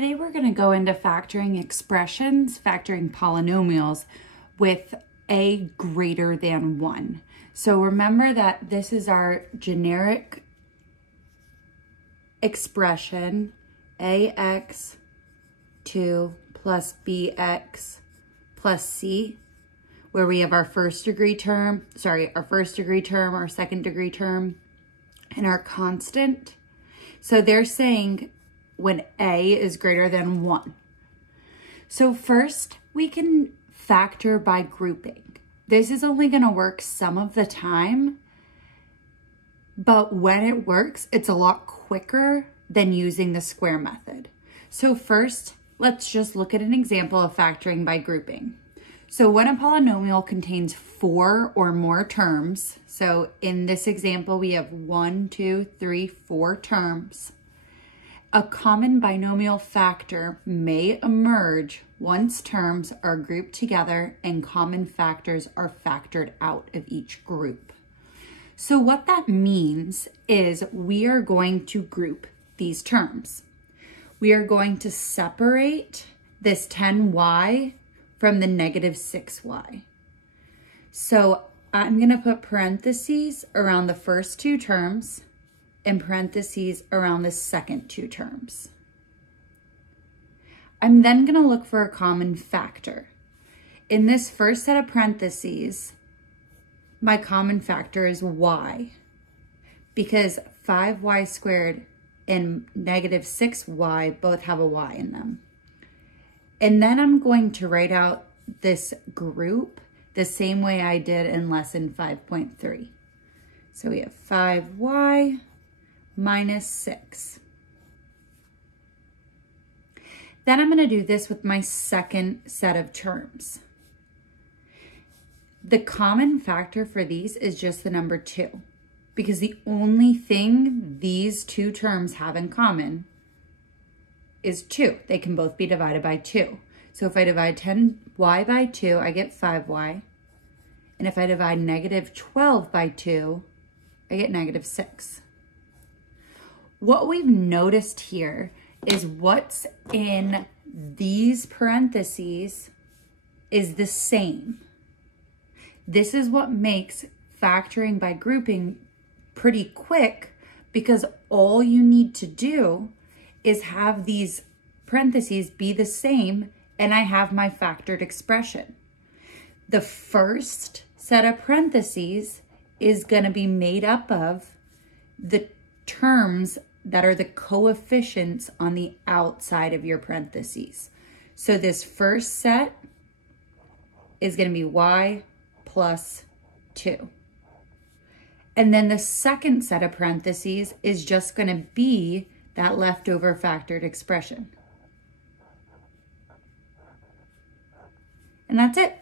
today we're going to go into factoring expressions, factoring polynomials with a greater than 1. So remember that this is our generic expression, ax2 plus bx plus c, where we have our first degree term, our second degree term, and our constant. So they're saying when a is greater than 1. So first, we can factor by grouping. This is only going to work some of the time, but when it works, it's a lot quicker than using the square method. So first, let's just look at an example of factoring by grouping. So when a polynomial contains 4 or more terms, so in this example, we have 1, 2, 3, 4 terms, a common binomial factor may emerge once terms are grouped together and common factors are factored out of each group. So what that means is we are going to group these terms. We are going to separate this 10y from the negative 6y. So I'm going to put parentheses around the first 2 terms and parentheses around the second 2 terms. I'm then going to look for a common factor. In this first set of parentheses, my common factor is y, because 5y squared and negative 6y both have a y in them. And then I'm going to write out this group the same way I did in lesson 5.3. So we have 5y minus 6. Then I'm going to do this with my second set of terms. The common factor for these is just the number 2, because the only thing these 2 terms have in common is 2. They can both be divided by 2. So if I divide 10y by 2, I get 5y. And if I divide negative 12 by 2, I get negative 6. What we've noticed here is what's in these parentheses is the same. This is what makes factoring by grouping pretty quick, because all you need to do is have these parentheses be the same, and I have my factored expression. The first set of parentheses is going to be made up of the terms that are the coefficients on the outside of your parentheses. So this first set is going to be y plus 2. And then the second set of parentheses is just going to be that leftover factored expression. And that's it.